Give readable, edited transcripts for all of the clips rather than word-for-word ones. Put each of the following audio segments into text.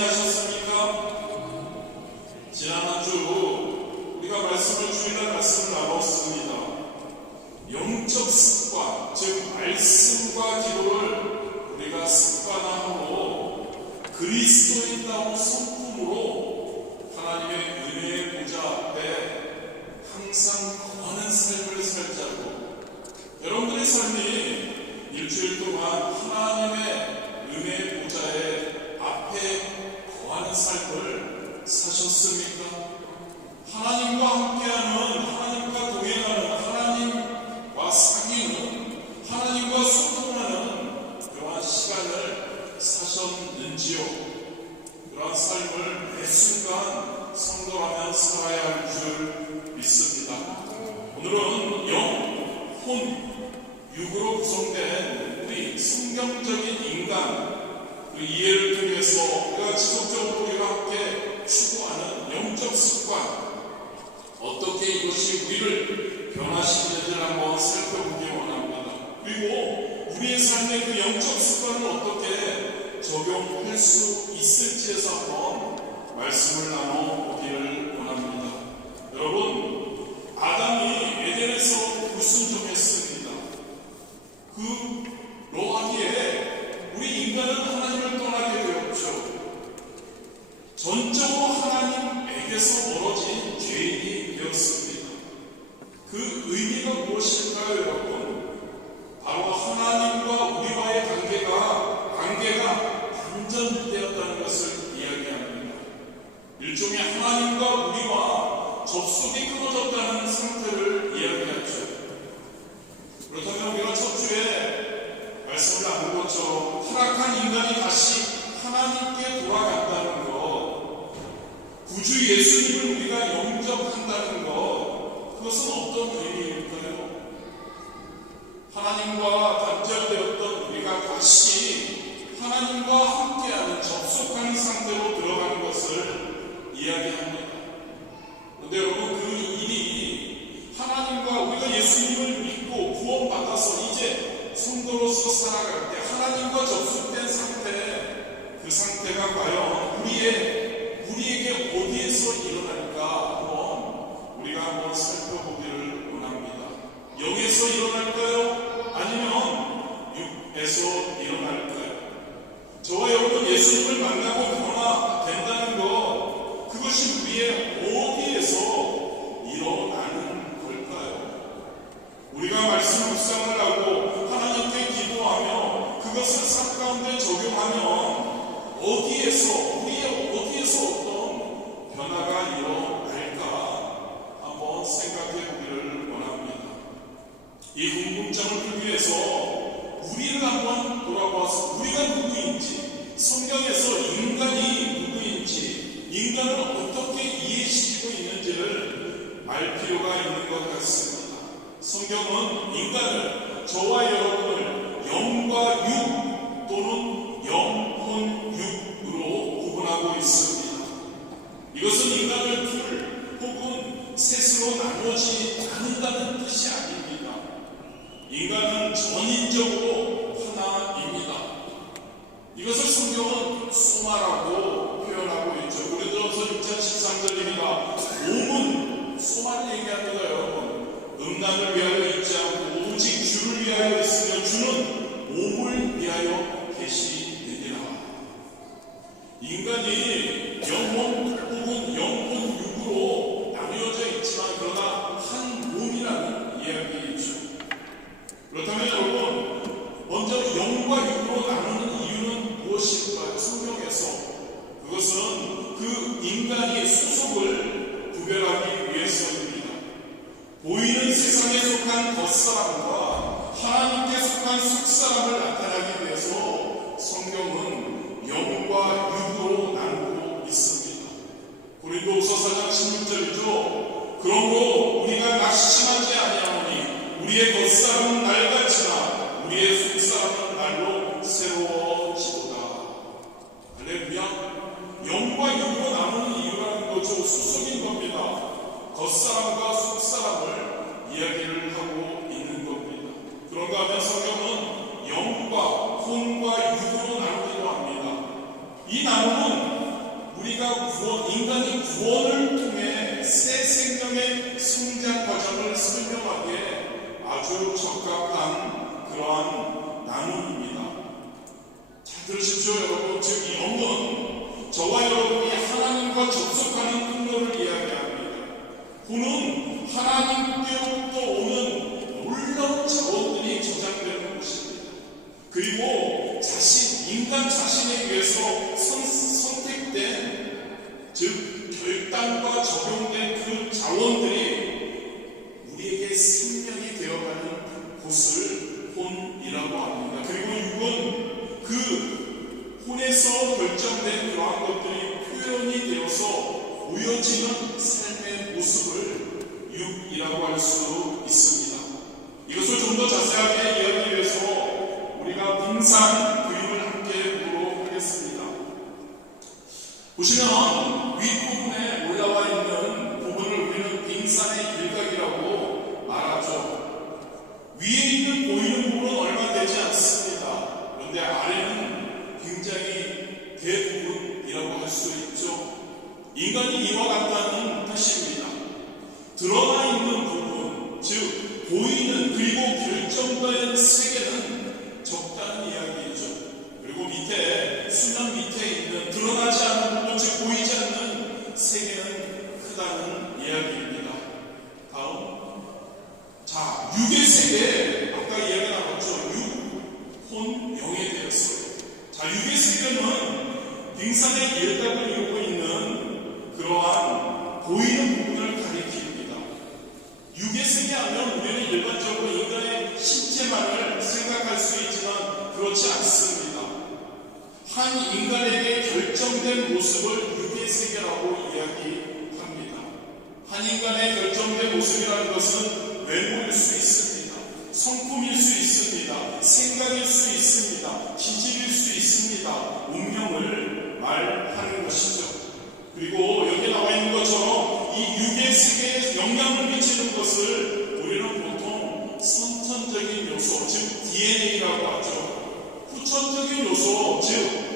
정리하셨습니까? 지난 한 주 우리가 주일날 말씀을 나눴습니다. 영적 습관, 즉 말씀과 기도를 우리가 습관화하고 그리스도인다운 성품으로 하나님의 은혜의 보좌 앞에 항상 거하는 삶을 살자고, 여러분들의 삶이 일주일 동안 하나님의 은혜의 보좌의 앞에 거하는 삶을 사셨습니까? 하나님과 함께하는, 하나님과 동행하는, 하나님과 사귀는, 하나님과 소통하는 그러한 시간을 사셨는지요? 그러한 삶을 매 순간 성도라면 살아야 할 줄 믿습니다. 오늘은 영, 혼, 육으로 구성된 우리 성경적인 인간, 그 이해를 통해서 우리가 지속적으로 우리가 함께 추구하는 영적 습관, 어떻게 이것이 우리를 변화시키는지를 한번 살펴보기 원합니다. 그리고 우리의 삶의 그 영적 습관을 어떻게 적용할 수 있을지에서 한번 말씀을 나눠보기를 원합니다. 여러분, 아담이 에덴에서 불순종했습니다. 그러하기에 우리 인간은 하나님을 떠나게 되었죠. 전적으로 하나님에게서 멀어진 죄인이 되었습니다. 그 의미가 무엇일까요, 여러분? 바로 하나님과 우리와의 관계가 단절되었다는 것을 이야기합니다. 일종의 하나님과 우리와 접속이 끊어졌다는 상태를 이야기하죠. 그렇다면 우리가 첫 주에 말씀을 나눈 것처럼 타락한 인간이 다시 하나님께 돌아간다는 것, 구주 예수님을 우리가 영접한다는 것, 그것은 어떤 의미일까요? 하나님과 단절되었던 우리가 다시 하나님과 함께하는 접속하는 상태로 들어가는 것을 이야기합니다. 그런데 여러분, 그 일이 하나님과 우리가 예수님을 믿고 구원받아서 이제 성도로서 살아갈 때 하나님과 접속된 상태, 그 상태가 과연 우리에게 어디에서 일어날까 한번 살펴보기를 원합니다. 영에서 일어날까요? 아니면 육에서 일어날까요? 저와 여러분 예수님을 만나고 변화된다는 것, 그것이 우리의 어디에서 일어나는 걸까요? 우리가 말씀 묵상을 하고 하나님께 기도하며 그것을 삶 가운데 적용하면 우리의 어디에서 어떤 변화가 일어날까 한번 생각해 보기를 원합니다. 이 궁금증을 풀기 위해서 우리를 한번 돌아보아서 우리가 누구인지, 성경에서 인간이 누구인지, 인간을 어떻게 이해시키고 있는지를 알 필요가 있는 것 같습니다. 성경은 인간을, 저와 여러분을 영과 육 또는 영혼 육으로 구분하고 있습니다. 이것은 인간을 둘 혹은 셋으로 나누지 않는다는 뜻이 아닙니다. 인간은 전인적으로 하나입니다. 이것을 성경은 소마라고 표현하고 있죠. 고린도전서 6장 13절입니다. 몸은 소마를 얘기합니다. 여러분, 음란을 위하여 있지 않고 오직 주를 위하여 있으며 주는 몸을 위하여 계시느니라. 인간이 영혼 혹은 영혼 육으로 나뉘어져 있지만 그러나 한 몸이라는 이야기이죠. 그렇다면 여러분, 먼저 영과 육으로 나누는 이유는 무엇일까요? 성경에서 그것은 그 인간이 소속을 구별하기 위해서입니다. 보이는 세상에 속한 겉사람과 하나님께 속한 속사람을 나타내기 위해서 성경은 영과 육으로 나누고 있습니다. 고린도후서 4장 16절이죠. 그러므로 우리가 낙심하지 아니하노니 우리의 겉사람은 낡았지만 우리의 속사람은 날로 새로워지도다. 할렐루야. 영과 육으로 나누는 이유라는 거죠. 수속인 겁니다. 겉사람과 속사람을 이야기를 하고 있는 겁니다. 그런가 하면 성경은 영과 혼과 육으로 나누기도 합니다. 이 나눔은 인간이 구원을 통해 새 생명의 성장 과정을 설명하기에 아주 적합한 그러한 나눔입니다. 잘 들으십시오, 여러분. 즉, 이 영은 저와 여러분이 하나님과 접속하는 통로를 이야기합니다. 혼은 하나님께로부터 오는 놀라운 자원들이 저장되는 곳입니다. 그리고 인간 자신에 의해서 선택된, 즉 결단과 적용된 그 자원들이 우리에게 생명이 되어가는 곳을 혼이라고 합니다. 그리고 육은 그 혼에서 결정된 그러한 것들이 표현이 되어서 보여지는 삶의 모습을 육이라고 할 수 있습니다. 이것을 좀 더 자세하게 이해하기 위해서 우리가 빙산 그림을 함께 보도록 하겠습니다. 보시면 윗부분에 올라와 있는 부분을 우리는 빙산의 일각이라고 말하죠. 위에 있는 보이는 부분은 얼마 되지 않습니다. 그런데 아래는 굉장히 대부분이라고 할 수 있죠. 인간이 이와 같다는 뜻입니다. 드러나 있는 부분, 즉 보이는 그리고 결정된 세계는 적다는 이야기이죠. 그리고 밑에 수면 밑에 있는 드러나지 않는 부분, 즉 보이지 않는 세계는 크다는 이야기입니다. 다음, 자, 육의 세계, 아까 이야기 나왔죠. 육, 혼, 영에 대해서. 자, 육의 세계는 빙산의 일각을 이루고 있는 그러한 보이는 부분을 가리킵니다. 육의 세계 하면 우리는 일반적으로 인간의 신체만을 생각할 수 있지만 그렇지 않습니다. 한 인간에게 결정된 모습을 육의 세계라고 이야기합니다. 한 인간의 결정된 모습이라는 것은 외모일 수 있습니다. 성품일 수 있습니다. 생각일 수 있습니다. 기질일 수 있습니다. 운명을 말하는 것이죠. 그리고 여기 나와 있는 것처럼 이 육의 세계에 영향을 미치는 것을 우리는 보통 선천적인 요소, 즉 DNA라고 하죠. 후천적인 요소, 즉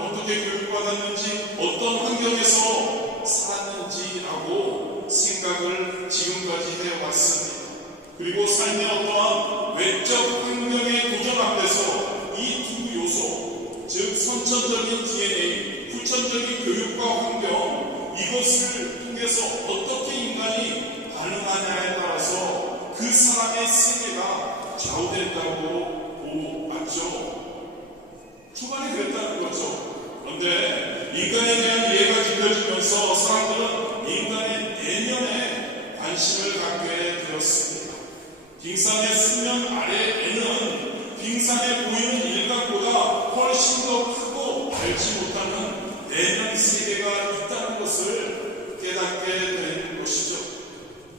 어떻게 교육받았는지, 어떤 환경에서 살았는지라고 생각을 지금까지 해왔습니다. 그리고 삶의 어떠한 외적 환경의 도전 앞에서 이 두 요소, 즉 선천적인 DNA, 후천적인 교육과 환경, 이것을 통해서 어떻게 인간이 반응하냐에 따라서 그 사람의 세계가 좌우된다고 보았죠. 초반에 그랬다는 거죠. 그런데 인간에 대한 이해가 깊어지면서 사람들은 인간의 내면에 관심을 갖게 되었습니다. 빙산의 수면 아래에는 빙산에 보이는 일각보다 훨씬 더 크고 알지 못하는 내면 세계가 있다는 것을 깨닫게 된 것이죠.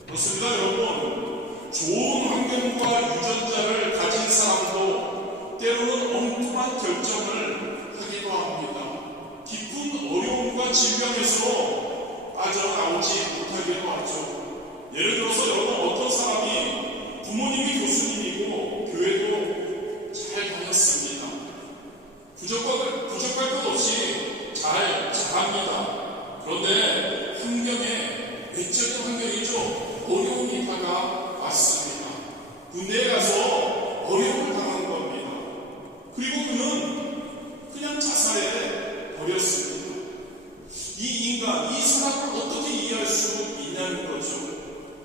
그렇습니다, 여러분. 좋은 환경과 유전자를 가진 사람도 때로는 엉뚱한 결정을 하기도 합니다. 깊은 어려움과 질병에서 빠져나오지 못하기도 하죠. 예를 들어서 여러분, 어떤 사람이 부모님이 교수님이고 교회도 잘 다녔습니다. 부족할 것 없이 잘 자랍니다. 그런데 외적인 환경이죠. 어려움이 다가왔습니다. 군대에 가서 어려움을 당한 겁니다. 그리고 그는 그냥 자살해 버렸습니다. 이 인간, 이 사람을 어떻게 이해할 수 있냐는 거죠.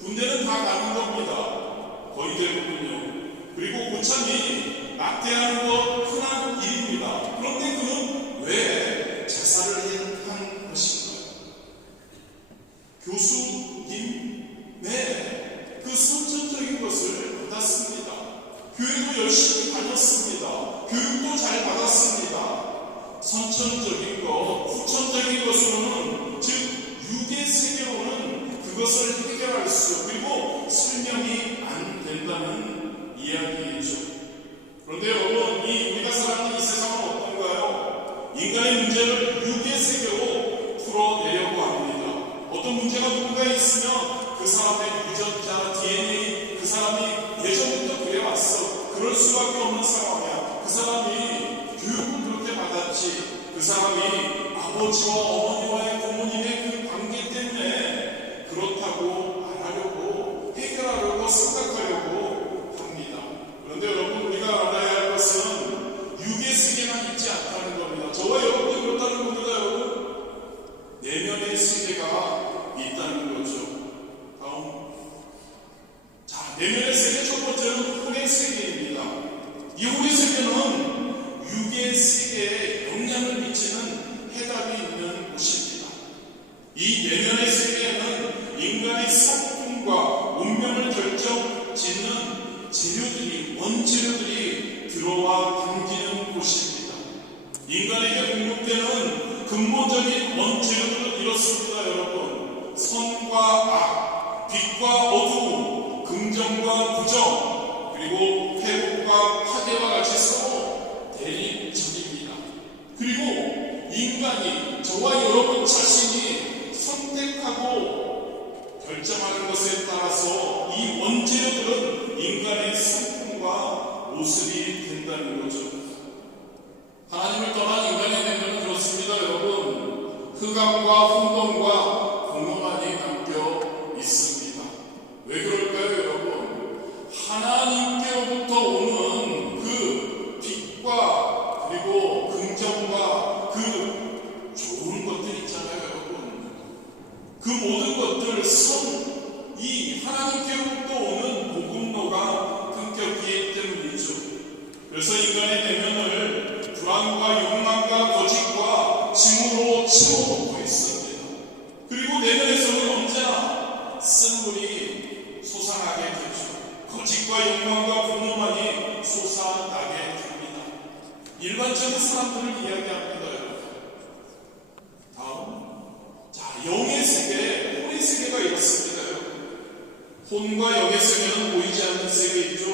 군대는 다 가는 겁니다. 거의 대부분요. 그리고 고참이 막대하는 것 흔한 일입니다. 그런데 그는 왜 자살을 한 것인가요? 교수님, 네, 그 선천적인 것을 받았습니다. 교회도 열심히 다녔습니다. 교육도 잘 받았습니다. 선천적인 것, 후천적인 것으로는, 즉 육의 세계로는 그것을 해결할 수, 그리고 설명이 안 된다는 이야기이죠. 그런데 여러분, 우리가 사는 이 세상은 어떤가요? 인간의 문제를 육의 세계로 풀어내려고 합니다. 어떤 문제가 누군가 있으면 그 사람의 유전자, DNA, 그 사람이 예전부터 그래왔어. 그럴 수밖에 없는 상황이야. 그 사람이 교육을 그렇게 받았지. 그 사람 사람이 아버지와 어머니와의 부모님의 그 관계 때문에 그렇다고 말하려고 해결하려고 생각하려고 합니다. 그런데 여러분, 우리가 알아야 할 것은 육의 세계만 있지 않다는 겁니다. 저와 여러분이 그렇다는 겁니다. 여러분, 내면의 세계가 있다는 거죠. 다음, 자, 내면의 세계 첫 번째는 혼의 세계입니다. 이 혼의 세계는 육의 세계에 영향을 미치는 해답이 있는 곳입니다. 이 내면의 세계에는 인간의 성품과 운명을 결정짓는 재료들이, 원재료들이 들어와 담기는 곳입니다. 인간에게 공급되는 근본적인 원재료들은 이렇습니다. 여러분, 선과 악, 빛과 어두움, 긍정과 부정, 그리고 회복과 파괴와 같이 서로 대립적입니다. 그리고 인간이, 저와 여러분 자신이 선택하고 결정하는 것에 따라서 이 원재료들은 인간의 성품과 모습이 된다는 거죠. 하나님을 떠난 인간의 내면은 그렇습니다. 여러분, 흑암과 혼돈과 공허만이 담겨 있습니다. 왜 그럴까요, 여러분? 하나님께로부터 오는 그 빛과 그리고 긍정과 그 좋은 것들 있잖아요, 여러분. 그 모든 것들, 이 하나님께로부터 오는 복음로가 끊겼기 때문이죠. 그래서 인간의 내면을 불안과 욕망과 거짓과 증오로 채워놓고 있습니다. 그리고 내면에서는 언제나 쓴물이 솟아나게 되죠. 거짓과 욕망과 분노만이 솟아나게 됩니다. 일반적인 사람들을 이야기합니다. 다음, 자, 영의 세계, 혼의 세계가 이렇습니다. 혼과 영의 세계는 보이지 않는 세계이죠.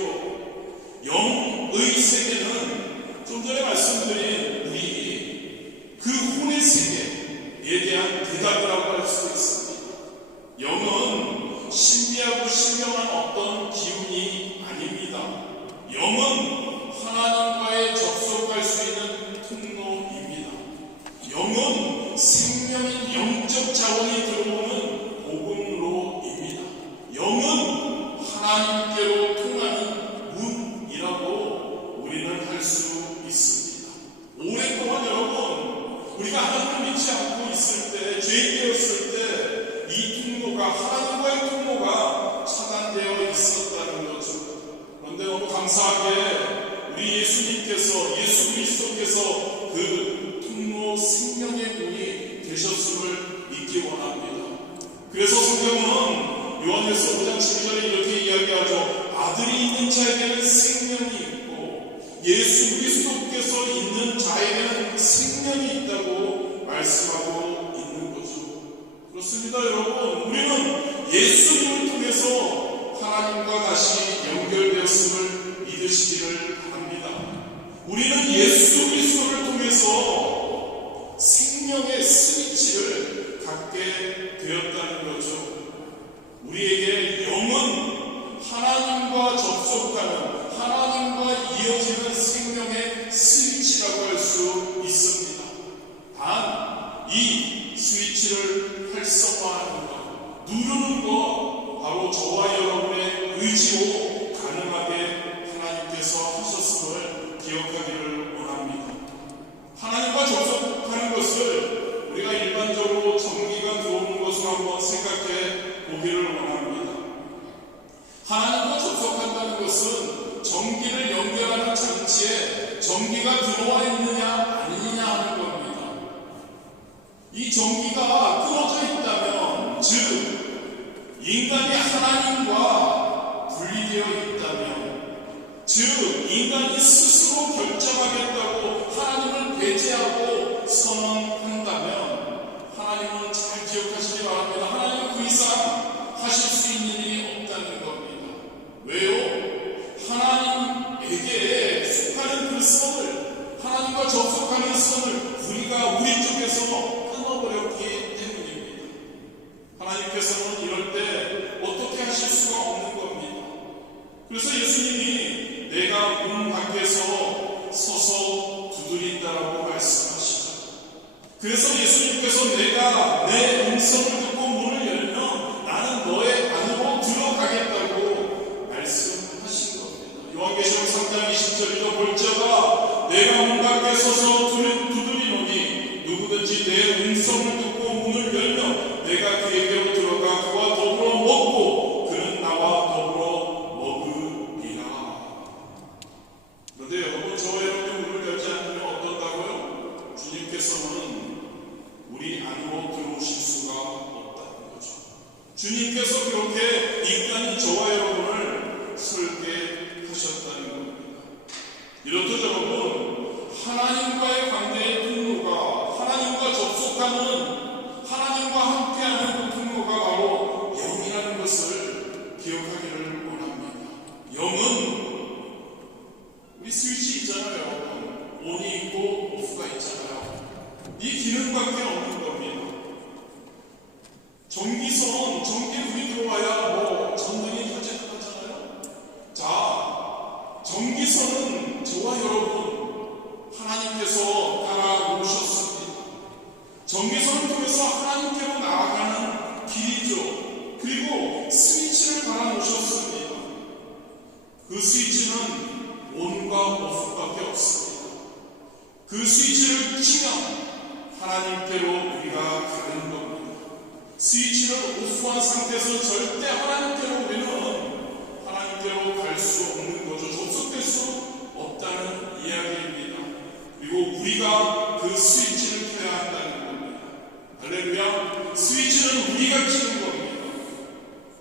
영의 세계는 좀 전에 말씀드린 우리 그 혼의 세계에 대한 대답이라고 할 수 있습니다. 영은 신비하고 신명한 어떤 기운이 아닙니다. 영은 하나님과의 접속할 수 있는 통로입니다. 영은 생명인 영적 자원이 들어오는 복음로입니다. 영은 하나님께로 통하는 문이라고 우리는 할 수 있습니다. 오랫동안 여러분, 우리가 하나님을 믿지 않고 있을 때, 죄인 되었을 때 이 통로가, 하나님과의 통로가 차단되어 있었다는 거죠. 그런데 너무 감사하게 우리 예수님께서, 예수 그리스도께서 그 통로 생명의 문이 되셨음을 믿기 원합니다. 그래서 성경은 요한일서 5장 12절에 이렇게 이야기하죠. 아들이 있는 자에게는 생명이 있고 예수 그리스도께서 있는 자에게는 생명이 있다고 말씀하고 있는 거죠. 그렇습니다, 여러분. 우리는 예수님을 통해서 하나님과 다시 연결되었음을 믿으시기를 바랍니다. 우리는 예수 그리스도를 통해서 생명의 스위치를 갖게 되었다는 거죠. 우리에게 영은 하나님과 접속하는, 하나님과 이어지는 생명의 스위치라고 할 수 있습니다. 단 이 스위치를 활성화하는 것, 누르는 것, 바로 저와 여러분의 의지로 가능하게 하나님께서 하셨음을 기억하기를 원합니다. 하나님과 접속하는 것을 우리가 일반적으로 전기가 들어오는 것으로 한번 생각해 보기를 원합니다. 하나님과 접속한다는 것은 전기를 연결하는 장치에 전기가 들어와 있느냐 아니냐 하는 겁니다. 이 전기가 끊어져 있다면, 즉 인간이 하나님과 분리되어 있다면, 즉 인간이 스스로 결정하겠다고 하나님을 배제하고 선언한다면, 하나님은 잘 기억하시기 바랍니다. 하나님은 그 이상 하실 수 있는 일이 없다는 겁니다. 왜요? 하나님에게 속하는 그 선을, 하나님과 접속하는 선을 우리가 우리 쪽에서 끊어버렸기 때문입니다. 하나님께서는 이럴 때 어떻게 하실 수가 없는 겁니다. 그래서 예수님이 내가 문 밖에서 그래서 예수님께서 내가 내 음성을 듣고 문을 열면 나는 너의 안으로 들어가겠다고 말씀하신 겁니다. 요한계시록 3장 20절에도 볼지어다 내가 문 밖에 서서 두드리노니 누구든지 내 음성을 듣고 문을 열면 내가 그에게로 들어가 그와 더불어 먹고 그는 나와 더불어 먹으리라. 그런데 여러분, 저와 여러분이 문을 열지 않으면 어떤다고요? 주님께서는 우리 안으로 들어오실 수가 없다는 거죠. 주님께서 그렇게 인간인 저와 여러분을 설계하셨다는 겁니다. 이렇듯 여러분, 하나님과의 관계의 통로가, 하나님과 접속하는, 하나님과 함께하는 그 통로가 바로 영이라는 것을 기억하기를 원합니다. 영은 우리 스위치 있잖아요, 여러분. 온이 있고 오프가 있잖아요. 이 기능밖에 없는 겁니다. 전기선, 전기불이 들어와야 뭐 전등이 켜지는 거잖아요. 자, 전기선은 저와 여러분 하나님께서 따라 오셨습니다. 전기선을 통해서 하나님께로 나아가는 길이죠. 그리고 스위치를 달아 놓으셨습니다. 그 스위치는 온과 오프밖에 없습니다. 그 스위치를 키면 하나님께로 우리가 가는 겁니다. 스위치를 오프한 상태에서 절대 하나님께로 우리는 하나님께로 갈 수 없는 거죠. 접속될 수 없다는 이야기입니다. 그리고 우리가 그 스위치를 켜야 한다는 겁니다. 할렐루야. 스위치는 우리가 켜는 겁니다.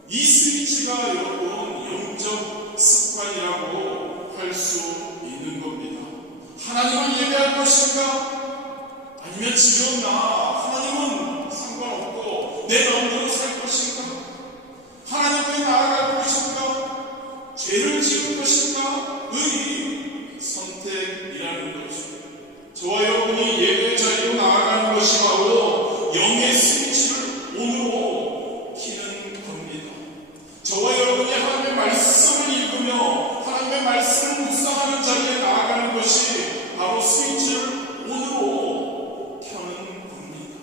이 스위치가 여러분 영적 습관이라고 할 수 있는 겁니다. 하나님을 예배할 것인가? 아니면 지금 나 하나님은 상관없고 내 마음대로 살 것인가? 하나님께 나아갈 것인가? 죄를 지을 것인가? 의 선택이라는 거죠. 저와 여러분이 예배의 자리로 나아가는 것이 바로 영의 스위치를 온으로 키는 겁니다. 저와 여러분이 하나님의 말씀을 읽으며 하나님의 말씀을 묵상하는 자리에 나아가는 것이 바로 스위치를 온으로 켜는 겁니다.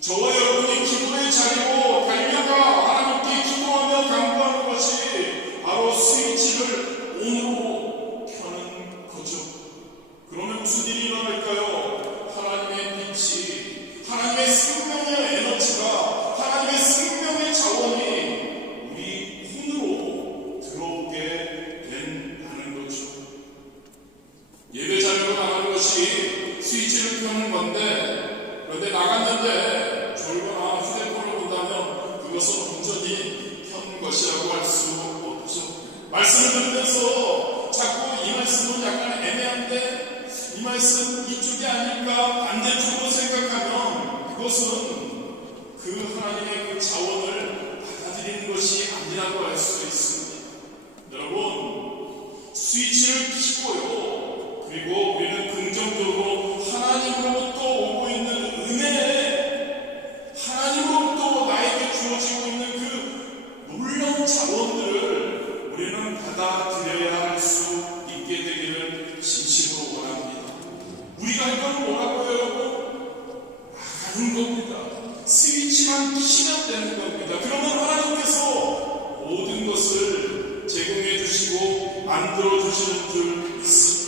저와 여러분이 기도의 자리로 달려가 하나님께 기도하며 간구하는 것이 바로 스위치를 온으로 켜는 거죠. 그러면 무슨 일이 일어날까요? 하나님의 빛이, 하나님의 생명의 에너지가, 하나님의 생명의 자원이 우리 혼으로 들어오게 된다는 거죠. 예배 자리로 나가는 것이 스위치를 켜는 건데, 그런데 나갔는데 졸거나 휴대폰을 본다면 그것은 온전히 켠 것이라고 할 수 없죠. 말씀을 들으면서 자꾸 이 말씀은 약간 애매한데 이 말씀 이쪽이 아닐까 반대쪽으로 생각하면 그것은 그 하나님의 그 자원을 받아들이는 것이 아니라고 할 수 있습니다. 여러분, 스위치를 켜고요. 그리고 우리는 긍정적으로 하나님으로부터 오고 있는 은혜, 하나님으로부터 나에게 주어지고 있는 그 놀라운 자원들을 우리는 받아들여야 할 수 있게 되기를 진심으로 원합니다. 우리가 할 건 뭐라고요, 여러분? 나가는 겁니다. 스위치만 키면 되는 겁니다. 그러면 하나님께서 모든 것을 제공해 주시고 만들어 주시는 줄 믿습니다.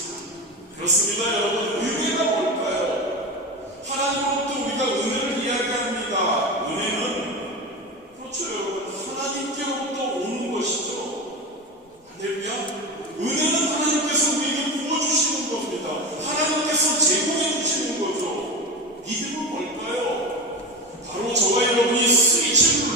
그렇습니다, 여러분. 은혜가 뭘까요? 하나님으로부터 우리가 은혜를 이야기합니다. 은혜는 그렇죠, 여러분. 하나님께로부터 오는 것이죠. 할렐루야. 은혜는 하나님께서 우리에게 부어주시는 겁니다. 하나님께서 제공해 주시는 거죠. 믿음은 뭘까요? 바로 저와 여러분이 스위치를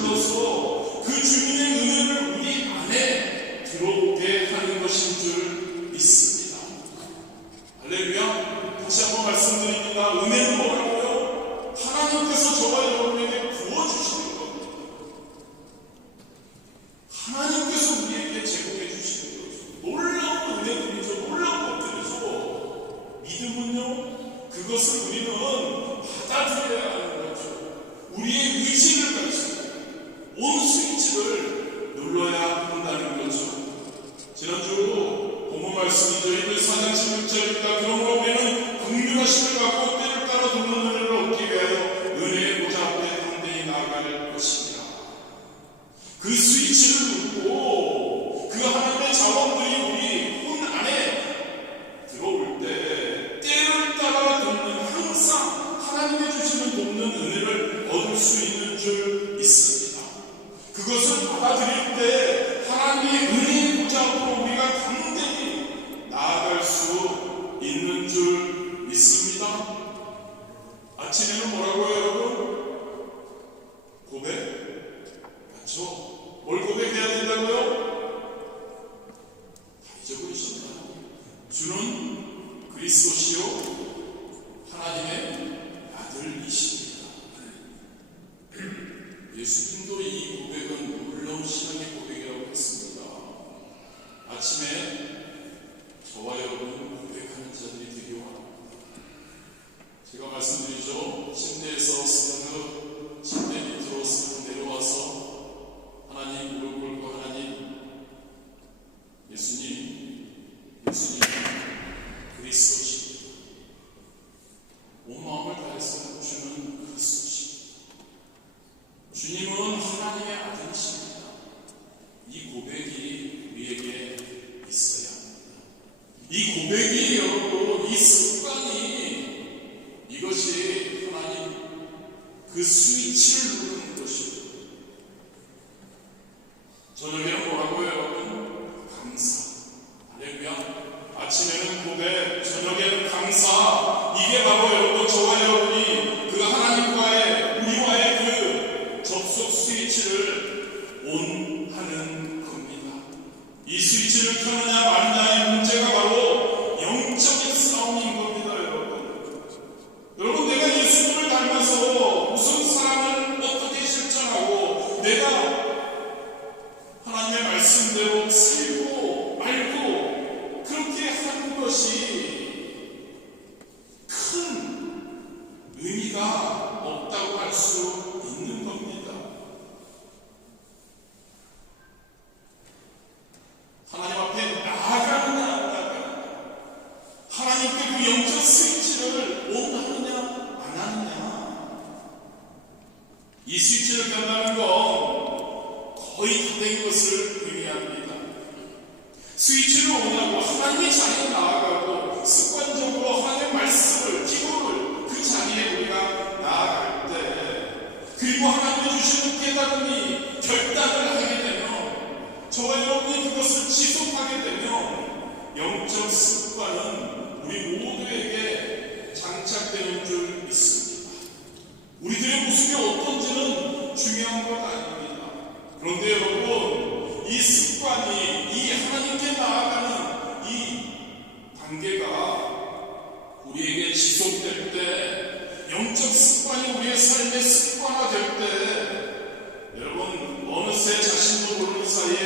아침에는 뭐라고요, 여러분? 고백? 맞죠? 뭘 고백해야 된다고요? 다 잊어버리셨나요? 주는 그리스도시요 하나님의 아들이십니다. 예수님도 이 고백은 놀라운 신앙의 고백이라고 했습니다. 아침에 저와 여러분 고백하는 자들이 되기를 원합니다. 제가 말씀드리죠. 침대에서 스르륵 침대 밑으로 스르륵 내려와서 하나님 무릎 꿇고 하나님, 예수님 그리스도십니다. 온 마음을 다해서 주는 그리스도십니다. 주님은 하나님의 아들이십니다. 이 고백이 우리에게 있어야 합니다. 이 고백이 여러분, 이 습관이, 이것이 하나님 그 스위치를 누르는 것입니다. 저녁에는 뭐라고요, 여러분? 감사. 할렐루야. 아침에는 고백, 저녁에는 감사. 이게 바로 여러분, 저와 여러분이 그 하나님과의, 우리와의 그 접속 스위치를 온 하는 겁니다. 이 스위치를 켜느냐 마느냐의 문제가 바로 영적인 싸움인 겁니다, 여러분. 여러분, 내가 예수님을 닮아서 무슨 사랑을 어떻게 실천하고 내가 하나님의 말씀대로 살고 알고 그렇게 하는 것이 큰 의미가 없다고 할 수 있는 겁니다. 하나님 앞에 나아가느냐 안 나아가느냐, 하나님께 그 영적 스위치를 온하느냐 안 하느냐, 이 스위치를 견다는 건 거의 다 된 것을 의미합니다. 스위치를 오냐고 하나님의 자리에 나아가고 습관적으로 하나님의 말씀을, 기도를 그 자리에 우리가 나아갈 때, 그리고 하나님이 주시는 깨달음이 결단을 하게 되면, 저와 여러분이 그것을 지속하게 되면 영적 습관은 우리 모두에게 장착되는 줄 믿습니다. 우리들의 모습이 어떤지는 중요한 것 아닙니다. 그런데 여러분, 이 습관이, 이 하나님께 나아가는 이 단계가 우리에게 지속될 때, 영적 습관이 우리의 삶의 습관화될 때, 여러분, 어느새 자신도 모르는 사이에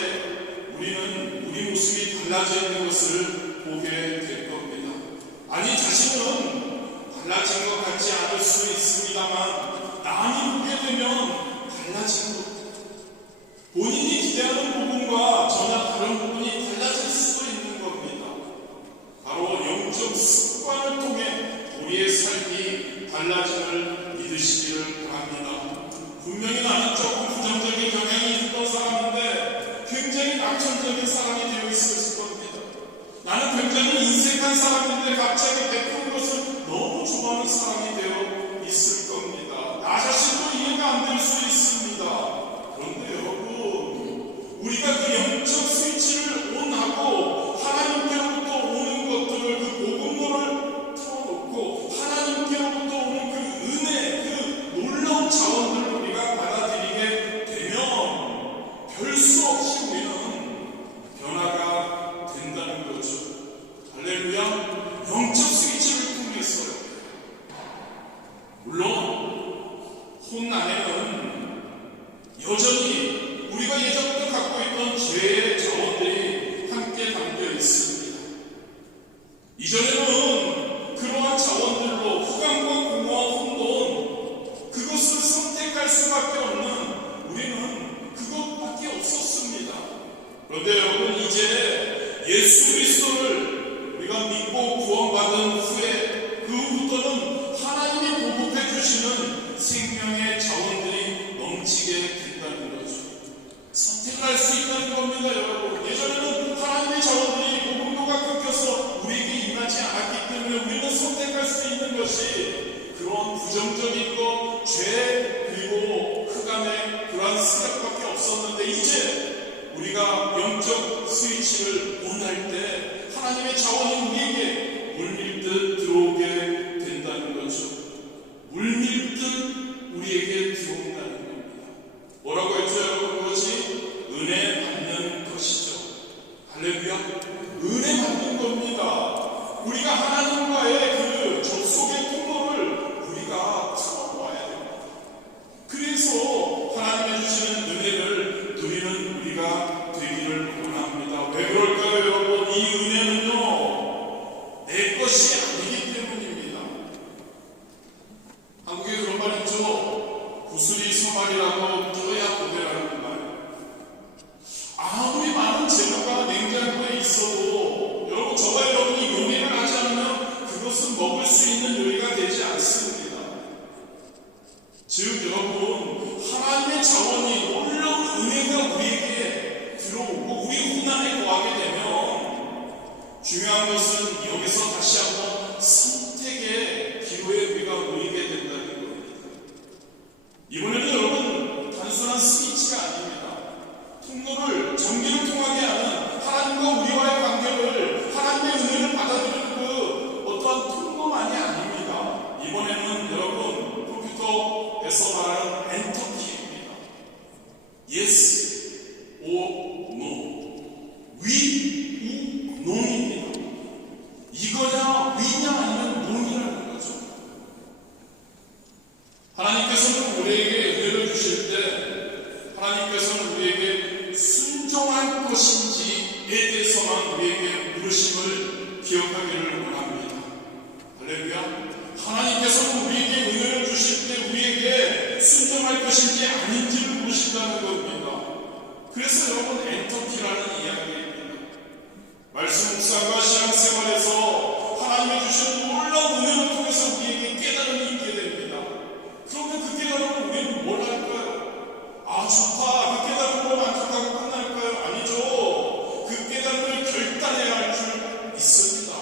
우리는 우리 모습이 달라져 있는 것을 보게 될 겁니다. 아니, 자신은 달라진 것 같지 않을 수 있습니다만 남이 보게 되면 달라진 것, 본인이 기대하는 부분과 전혀 다른 부분이 달라질 수도 있는 겁니다. 바로 영적 습관을 통해 우리의 삶이 달라짐을 믿으시기를 바랍니다. 분명히 나는 조금 부정적인 경향이 있던 사람인데 굉장히 낙천적인 사람이 되어 있었을 겁니다. 나는 굉장히 인색한 사람인데 갑자기 베푸는 것을 너무 좋아하는 사람이 되어 있을 겁니다. 나 자신도 이해가 안 될 수 있습니다. 그런데 여러분, 우리가 그 영적 스위치를 온하고 하나님께로부터 오는 것들을, 그 복음을 틀어놓고 하나님께로부터 오는 그 은혜, 그 놀라운 자원들을 우리가 받아들이게 되면 별 수 없이 우리는 변화가 된다는 거죠. 할렐루야. 영적 스위치를 통해서요. 물론 혼 안에는 여전히 우리가 예전부터 갖고 있던 죄의 자원들이 함께 담겨 있습니다. 이전에는 그러한 자원들로 후감과 공허와 혼돈, 그것을 선택할 수밖에 없는 우리는 그것밖에 없었습니다. 그런데 여러분, 이제 예수 그리스도를 우리가 믿고 구원받은 후에 그 후부터는 하나님이 보급해 주시는 생명의 자원들이 넘치게 된다는 거죠. 선택을 할 수 있다는 겁니다, 여러분. 예전에는 하나님의 자원들이 복음도가 끊겨서 우리에게 임하지 않았기 때문에 우리는 선택할 수 있는 것이 그런 부정적인 것, 죄, 그리고 흑암의 그러한 생각밖에 없었는데, 이제 우리가 영적 스위치를 온할 때 하나님의 자원이 우리에게 물밀듯 들어오게 된다는 거죠. 물밀 우리에게 들어온다는 겁니다. 뭐라고 했죠, 여러분? 그것이 은혜 받는 것이죠. 할렐루야. 은혜 받는 겁니다. 우리가 하나님과의 그 접속의 통로를 우리가 틀어놓아야 됩니다. 그래서 하나님의 주시는 은혜를 누리는 우리가 되기를 원합니다. 왜 그럴까요, 여러분? 이 은혜는요, 내 것이 아니기 때문입니다. 한국에 그런 말 있죠. 구슬이 소말이라고 껴야 고배라는 말. 아무리 많은 재료가 냉장고에 있어도 여러분, 저와 여러분이 요리를 하지 않으면 그것은 먹을 수 있는 요리가 되지 않습니다. 즉 여러분, 하나님의 자원이 놀라운 은혜가 우리에게 들어오고 우리 고난에 거하게 되면 중요한 것은 여기서 다시 한번 선택의 기로에 우리가 놓이게 된다는 겁니다. 이번에는 여러분, 단순한 스위치가 아닙니다. 통로를 전기를 통하게 하는 하나님과 우리와의 관계를, 하나님의 은혜를 받아들이는 그 어떠한 통로만이 아닙니다. 이번에는 여러분, 컴퓨터에서 말하는 엔터키입니다. Yes or No. 위, 우, 노입니다. 이거냐, 위냐, 아니면 노이라는 거죠. 하나님께서는 우리에게 은혜를 주실 때 하나님께서는 우리에게 순종할 것인지에 대해서만 우리에게 물으심을 기억하기를 원합니다. 할렐루야. 하나님께서는 우리에게 은혜를 주실 때 우리에게 순종할 것인지 아닌지를 물으신다는 겁니다. 그래서 여러분, 엔터키라는 이야기입니다. 말씀 묵상과 신앙생활에서 하나님이 주신 놀라운 은혜를 통해서 우리에게 깨달음이 있게 됩니다. 그러면 그 깨달음을 우리는 뭘 할까요? 아, 좋다. 그 깨달음으로 만족하고 끝날까요? 아니죠. 그 깨달음을 결단해야 할 줄 있습니다.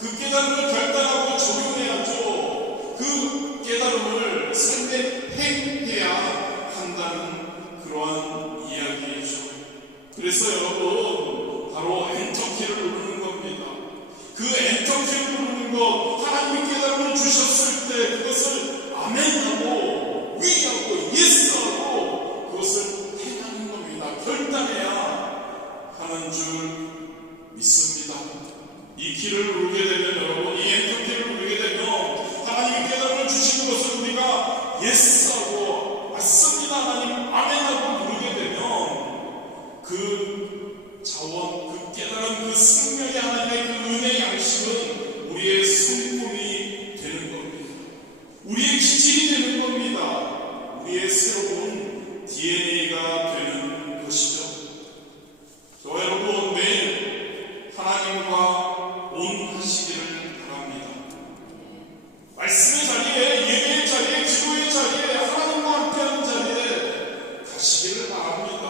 그 깨달음을 결단하고 적용해야죠. 그 깨달음을 삶에 행해야 한다는 그러한 이야기이죠. 그래서 여러분, 바로 엔터키를 누르는 겁니다. 그 엔터키를 누르는 것, 하나님이 깨달음을 주셨을 때 그것을 아멘하고 위하고 예스하고 그것을 행하는 겁니다. 결단해야 하는 줄 믿습니다. 이 키를 누르게 되면 여러분, 이 엔터키를 누르게 되면 하나님이 깨달음을 주시는 것을 우리가 예스하고 맞습니다 하나님 아멘하고 누르게 되면 그 자원, 그 깨달음, 그 승명의 하나님의 그 은혜의 양식은 우리의 성품이 되는 겁니다. 우리의 기질이 되는 겁니다. 우리의 새로운 DNA가 되는 것이죠. 저와 여러분, 매일 하나님과 온하시기를 바랍니다. 말씀의 자리에, 예배의 자리에, 기도의 자리에, 하나님과 함께하는 자리에 가시기를 바랍니다.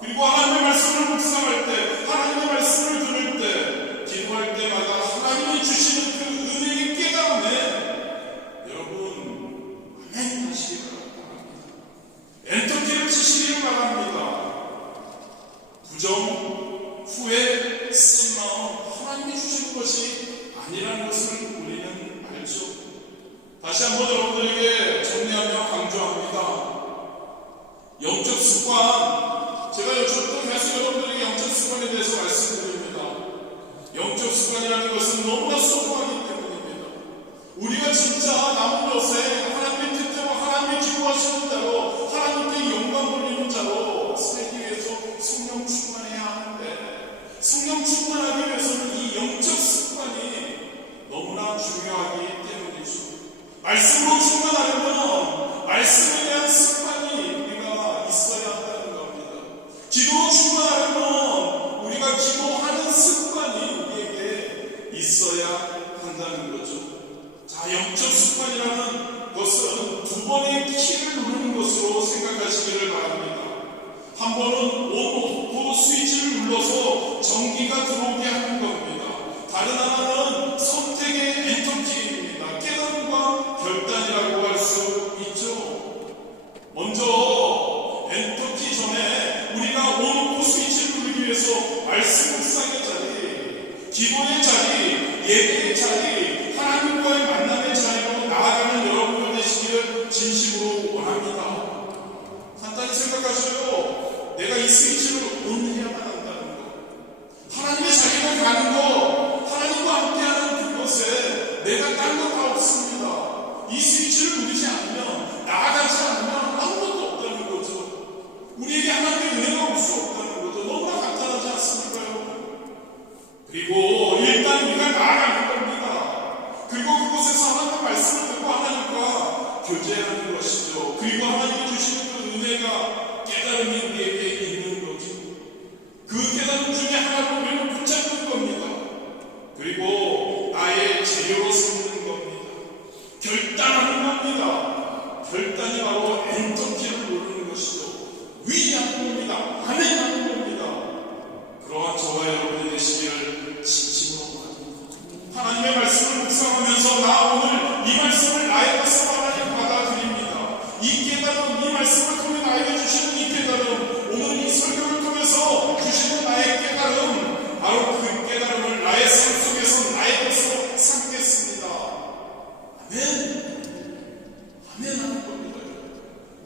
그리고 하나님의 말씀을 묵상할 때, 하나님의 말씀을 들을 때, 기도할 때마다 하나님이 주시는 그 은혜의 깨달음에 여러분 아멘 하시기를 바랍니다. 엔터키를 치시기를 바랍니다. 부정, 후회, 쓴 마음, 하나님이 주시는 것이 아니라는 것을 우리는 알죠. 다시 한번 여러분들에게 정리하며 강조합니다. 영적 습관, 제가 여쭤도 계속 여러분들에게 영적 습관에 대해서 말씀드립니다. 영적 습관이라는 것은 너무나 소중하기 때문입니다. 우리가 진짜 남은 여생 하나님의 뜻대로, 하나님의 기뻐하시는 자로, 하나님께 영광 돌리는 자로 살기 위해서 성령 충만해야 하는데, 성령 충만하기 위해서는 이 영적 습관이 너무나 중요하기 때문이죠. 말씀으로 충만하려면 말씀에 대한 습관이 우리가 있어야 한다는 겁니다. 기도로 충만하려면 우리가 기도하는 습관이 우리에게 있어야 한다는 거죠. 자, 영적 습관이라는 것은 두 번의 키를 누르는 것으로 생각하시기를 바랍니다. 한 번은 온오프 스위치를 눌러서 전기가 들어오게 하는 겁니다. 다른 하나는 선택의 엔터키입니다. 깨달음과 결단이라고 할 수 있죠. 먼저 엔터키 전에 우리가 온오프 스위치를 누르기 위해서 말씀 묵상의 자리, 기도의 자리, 예배의 자리, 하나님과의 만남의 자리로 나아가는 여러분들 되시기를 진심으로 안되는 것이죠. 그리고 하나님이 주시는 그 은혜가 깨달음이 우리에게 있는 거죠. 그 깨달음 중에 하나로 우리를 붙잡는 겁니다. 그리고 나의 재료로 삼는 겁니다. 결단하는 겁니다. 결단이 바로 엔터키를 누르는 것이죠. 위하는 겁니다. 안해하는 겁니다. 그러한 저와 여러분이 되시기를 진심으로 바랍니다. 하나님의 말씀을 묵상하면서 나 오늘 이 말씀을 나의 것으로 하나님 받아들입니다. 이 깨달음, 이 말씀을 통해 나에게 주시는 이 깨달음, 오늘 이 설교를 통해서 주시는 나의 깨달음, 바로 그 깨달음을 나의 삶 속에서 나의 것으로 삼겠습니다. 아멘. 아멘 하는 겁니다.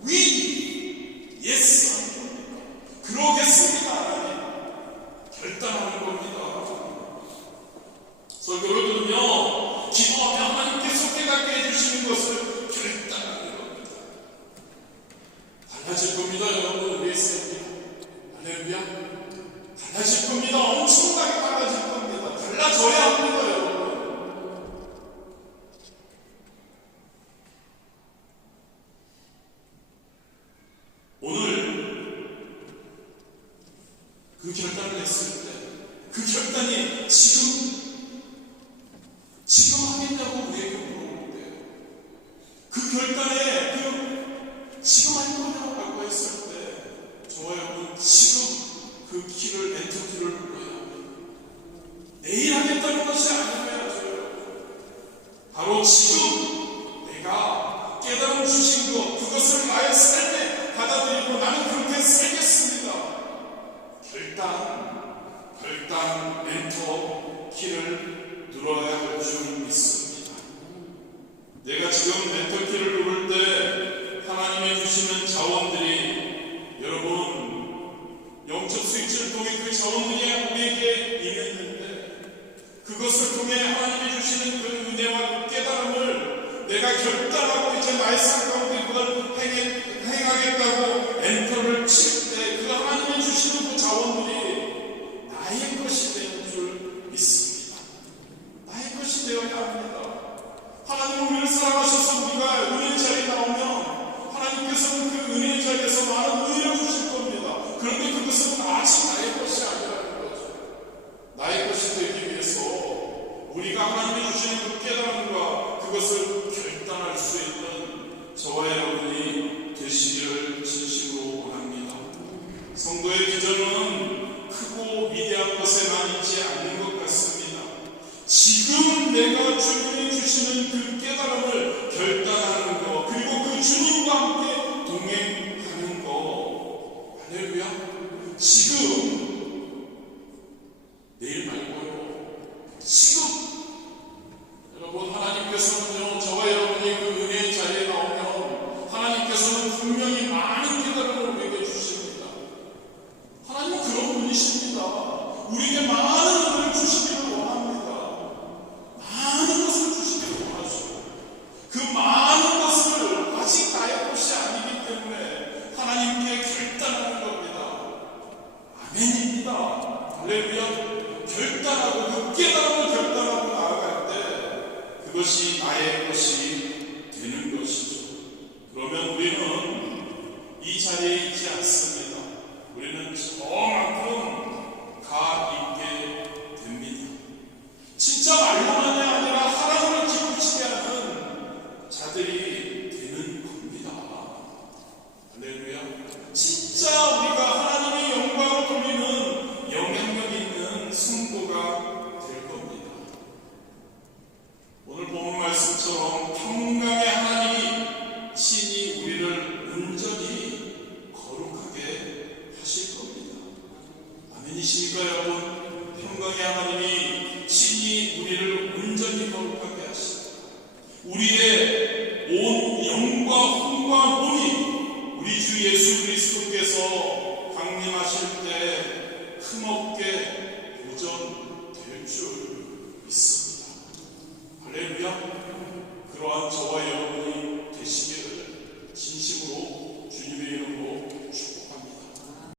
We, yes 하는 겁니다. 그러겠습니다. 하나님. 결단하는 겁니다. 설교를 들으며 기도하며 하나님께서 깨닫게 해주시는 것을 결단하는 겁니다. 달라질 겁니다. 여러분, 우리의 삶이. 할렐루야. 달라질 겁니다. 엄청나게 달라질 겁니다. 달라져야 합니다. 여러분. 오늘 그 결단을 했을 때 그 결단이 지금 하겠냐고 우리에게 물어보는데요. 그 결단에 지금 할 거냐고 했을 때 저와 여러분 지금 그 키를 엔터키를 눌러야 합니다. 내일 하겠다는 것이 아니어야죠. 바로 지금 내가 깨달음 주신 것 그것을 나의 삶에 받아들이고 나는 그렇게 살겠습니다. 결단 멘토 키를 눌러야 할 줄 믿습니다. 내가 지금 멘토 키를 누를 때 하나님이 주시는 자원들이 여러분 영적 스위치를 통해 그 자원들이 우리에게 임했는데 그것을 통해 하나님이 주시는 그 은혜와 그 깨달음을 내가 결단하고 이제 나의 삶 가운데 그걸 행하겠다고 엔터를 칠 때 그 하나님이 주시는 그 자원들이 나의 것이 되는 줄 믿습니다. 나의 것이 되어야 합니다. 하나님은 우리를 사랑하셔서 우리가 은혜의 자리에 나오면 하나님께서는 그 은혜의 자리에서 많은 은혜를 주실 겁니다. 그런데 그것은 아직 나의 것이 아니라는 거죠. 나의 것이 되기 위해서 우리가 하나님이 주시는 그 깨달음과 그것을 결단할 수 있는 저와 여러분이 되시기를 진심으로 원합니다. 성도의 비전은 크고 위대한 것에만 있지 않는 것 같습니다. 지금 내가 주님이 주시는 그 깨달음을 결단하는 것, 그리고 그 주님과 함께 동행하는 것. 할렐루야. 지금 내일 말고요. 지금 여러분 하나님께서는요 저와 여러분이 그 은혜의 자리에 나오면 하나님께서는 분명히 많은 깨달음을 우리에게 주십니다. 하나님은 그런 분이십니다. 우리에게 많은 은혜를 주시기를 원합니다. 많은 것을 주시기를 원하시고 그 많은 것을 아직 나의 것이 아니기 때문에 하나님께 결단하는 겁니다. 아멘입니다. 할렐루야. 결단하고 그 깨달음을 결단하고 나아갈 때 그것이 나의 것이 되는 것이죠. 그러면 우리는 이 자리에 있지 않습니다. 우리는 저만큼 가 있게 됩니다. 진짜 말로만이 아니라 하나님을 기쁘시게 하는 자들이 되는 겁니다. 할렐루야. 진짜 우리가 하나님의 영광을 돌리는 영향력 있는 성도가 될 겁니다. 오늘 본문 말씀처럼 평강의 하나님이 친히 우리를 온전히 거룩하게 하실 겁니다. 아멘이십니까 여러분? 평강의 하나님이 친히 우리를 온전히 거룩하게 하십니다. 우리의 온 영과 혼과 몸이 우리 주 예수 그리스도께서 강림하실 때 흠없게 보존될 줄 믿습니다.